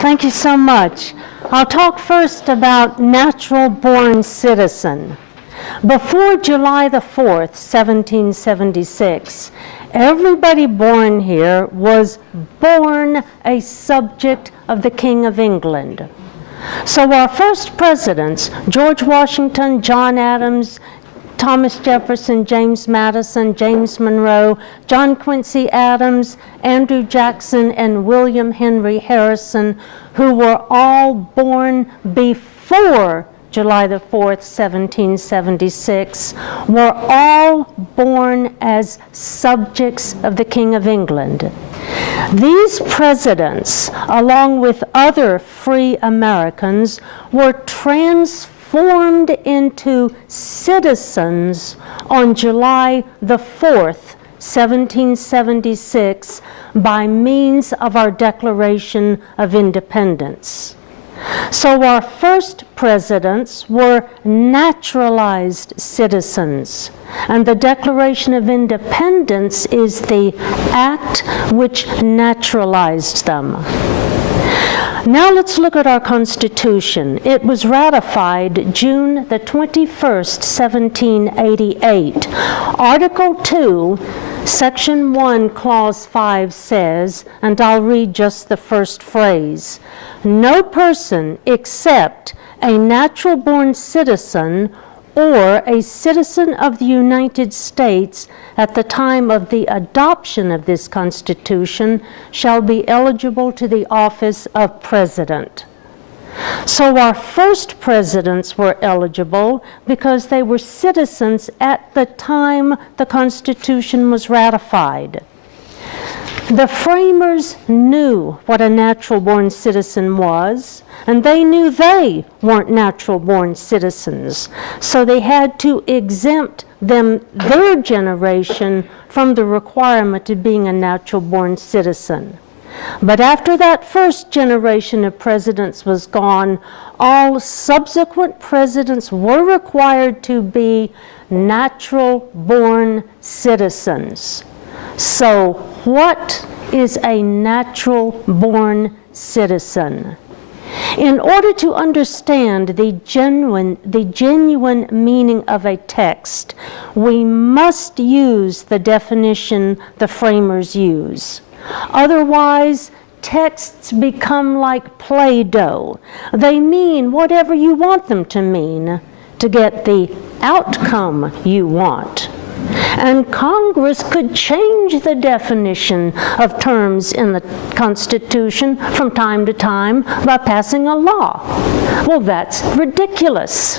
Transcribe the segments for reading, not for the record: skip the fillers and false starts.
Thank you so much. I'll talk first about natural-born citizen. Before July the 4th, 1776, everybody born here was born a subject of the King of England. So our first presidents, George Washington, John Adams, Thomas Jefferson, James Madison, James Monroe, John Quincy Adams, Andrew Jackson, and William Henry Harrison, who were all born before July the 4th, 1776, were all born as subjects of the King of England. These presidents, along with other free Americans, were transformed into citizens on July the 4th, 1776, by means of our Declaration of Independence. So our first presidents were naturalized citizens, and the Declaration of Independence is the act which naturalized them. Now let's look at our Constitution. It was ratified June the 21st, 1788. Article 2, Section 1, Clause 5 says, and I'll read just the first phrase, "No person except a natural-born citizen or a citizen of the United States at the time of the adoption of this Constitution shall be eligible to the office of President." So our first presidents were eligible because they were citizens at the time the Constitution was ratified. The framers knew what a natural-born citizen was, and they knew they weren't natural-born citizens, so they had to exempt their generation from the requirement of being a natural-born citizen. But after that first generation of presidents was gone, all subsequent presidents were required to be natural-born citizens. So what is a natural-born citizen? In order to understand the genuine meaning of a text, we must use the definition the framers use. Otherwise, texts become like Play-Doh. They mean whatever you want them to mean to get the outcome you want. And Congress could change the definition of terms in the Constitution from time to time by passing a law. Well, that's ridiculous.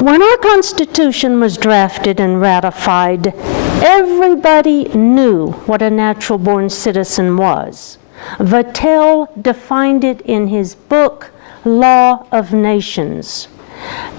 When our Constitution was drafted and ratified, everybody knew what a natural-born citizen was. Vattel defined it in his book, Law of Nations.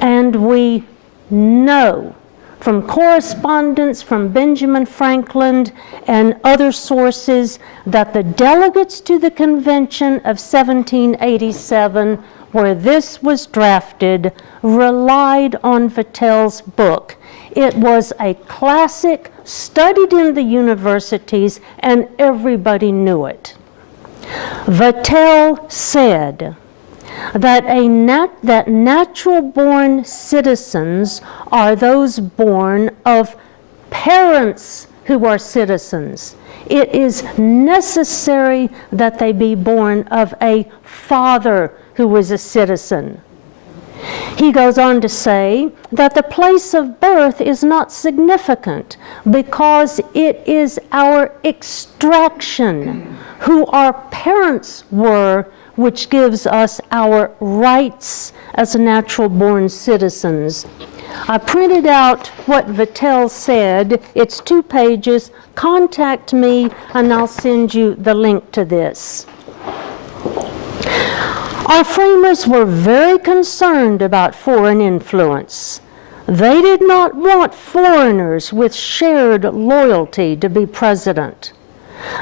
And we know from correspondence from Benjamin Franklin and other sources that the delegates to the Convention of 1787, where this was drafted, relied on Vattel's book. It was a classic, studied in the universities, and everybody knew it. Vattel said that natural-born citizens are those born of parents who are citizens. It is necessary that they be born of a father who was a citizen. He goes on to say that the place of birth is not significant because it is our extraction, who our parents were, which gives us our rights as natural-born citizens. I printed out what Vattel said. It's 2 pages. Contact me and I'll send you the link to this. Our framers were very concerned about foreign influence. They did not want foreigners with shared loyalty to be president.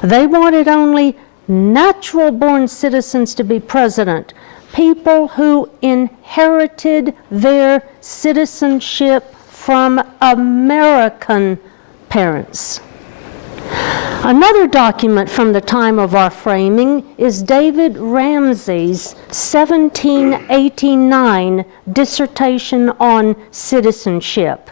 They wanted only natural-born citizens to be president, people who inherited their citizenship from American parents. Another document from the time of our framing is David Ramsey's 1789 dissertation on citizenship.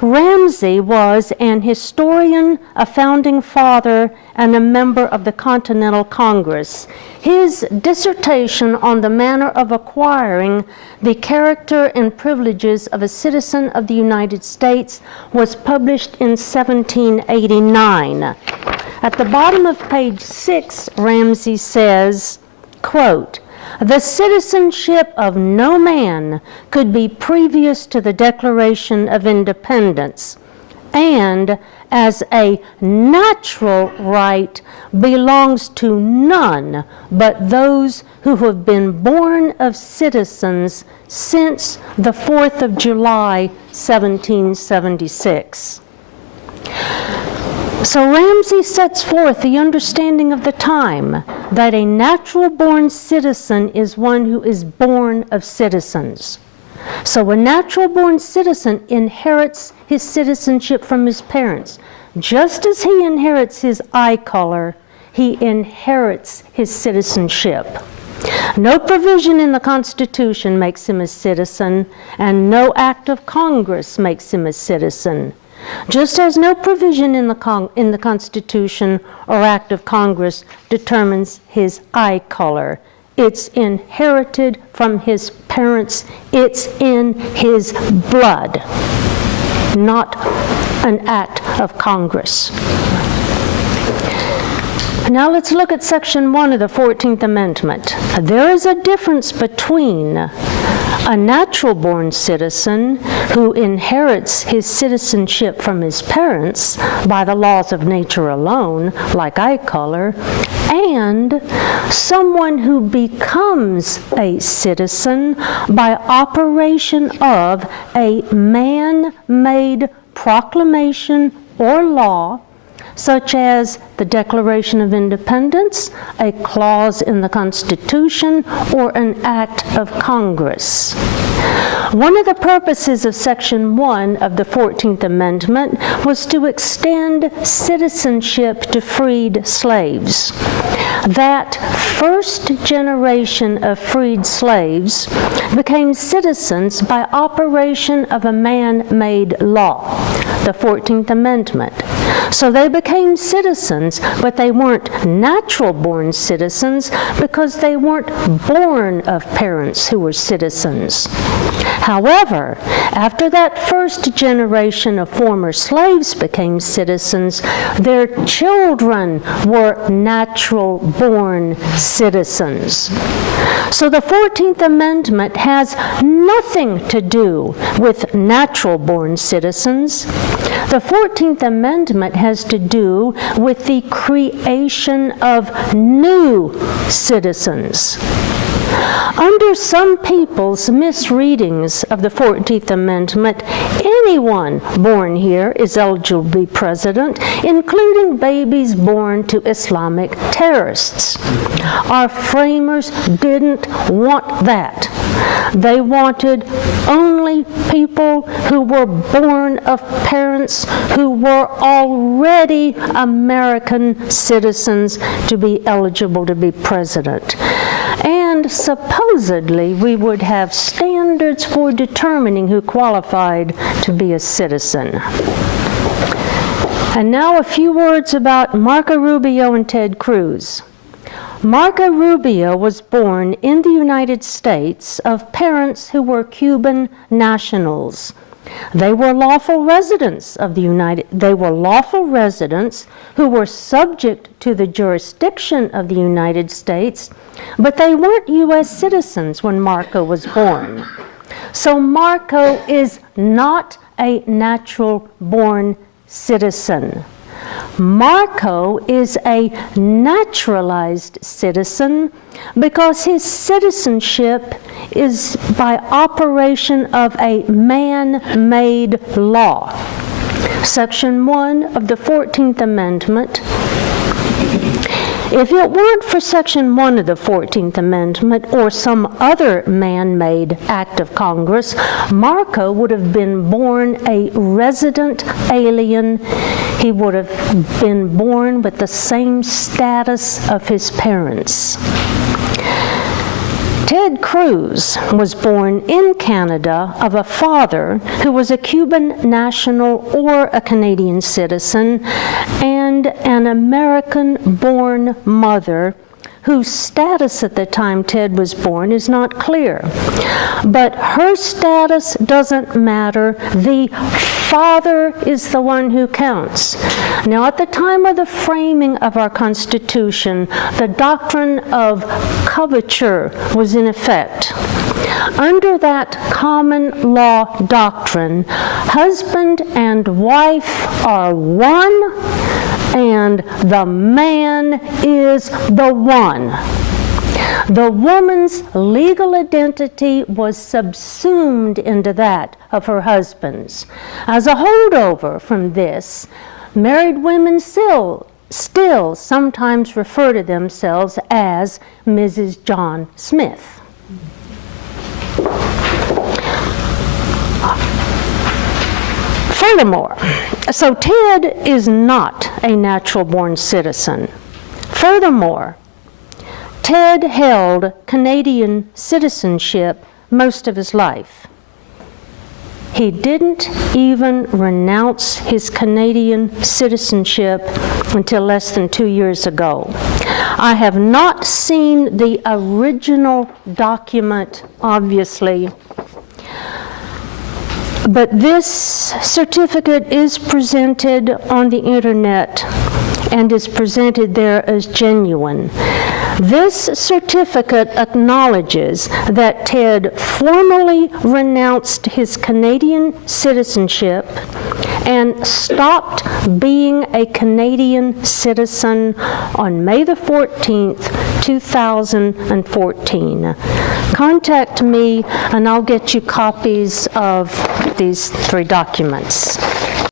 Ramsey was an historian, a founding father, and a member of the Continental Congress. His dissertation on the manner of acquiring the character and privileges of a citizen of the United States was published in 1789. At the bottom of page 6, Ramsey says, quote, "The citizenship of no man could be previous to the Declaration of Independence, and as a natural right belongs to none but those who have been born of citizens since the 4th of July, 1776. So Ramsey sets forth the understanding of the time that a natural-born citizen is one who is born of citizens. So a natural-born citizen inherits his citizenship from his parents. Just as he inherits his eye color, he inherits his citizenship. No provision in the Constitution makes him a citizen, and no act of Congress makes him a citizen. Just as no provision in the Constitution or act of Congress determines his eye color. It's inherited from his parents. It's in his blood, not an act of Congress. Now let's look at Section 1 of the 14th Amendment. There is a difference between a natural-born citizen who inherits his citizenship from his parents by the laws of nature alone, like eye color, and someone who becomes a citizen by operation of a man-made proclamation or law, such as the Declaration of Independence, a clause in the Constitution, or an act of Congress. One of the purposes of Section 1 of the 14th Amendment was to extend citizenship to freed slaves. That first generation of freed slaves became citizens by operation of a man-made law, the 14th Amendment. So they became citizens, but they weren't natural-born citizens because they weren't born of parents who were citizens. However, after that first generation of former slaves became citizens, their children were natural-born citizens. So the 14th Amendment has nothing to do with natural-born citizens. The 14th Amendment has to do with the creation of new citizens. Under some people's misreadings of the 14th Amendment, anyone born here is eligible to be president, including babies born to Islamic terrorists. Our framers didn't want that. They wanted only people who were born of parents who were already American citizens to be eligible to be president. And supposedly we would have standards for determining who qualified to be a citizen. And now a few words about Marco Rubio and Ted Cruz. Marco Rubio was born in the United States of parents who were Cuban nationals. They were lawful residents of the They were lawful residents who were subject to the jurisdiction of the United States, but they weren't U.S. citizens when Marco was born. So Marco is not a natural-born citizen. Marco is a naturalized citizen because his citizenship is by operation of a man-made law. Section 1 of the 14th Amendment If it weren't for Section 1 of the 14th Amendment or some other man-made act of Congress, Marco would have been born a resident alien. He would have been born with the same status of his parents. Ted Cruz was born in Canada of a father who was a Cuban national or a Canadian citizen and an American-born mother whose status at the time Ted was born is not clear. But her status doesn't matter. The father is the one who counts. Now, at the time of the framing of our Constitution, the doctrine of coverture was in effect. Under that common law doctrine, husband and wife are one, and the man is the one. The woman's legal identity was subsumed into that of her husband's. As a holdover from this, married women still sometimes refer to themselves as Mrs. John Smith. Furthermore, so Ted is not a natural-born citizen. Furthermore, Ted held Canadian citizenship most of his life. He didn't even renounce his Canadian citizenship until less than 2 years ago. I have not seen the original document, obviously, but this certificate is presented on the internet and is presented there as genuine. This certificate acknowledges that Ted formally renounced his Canadian citizenship and stopped being a Canadian citizen on May the 14th, 2014. Contact me and I'll get you copies of these 3 documents.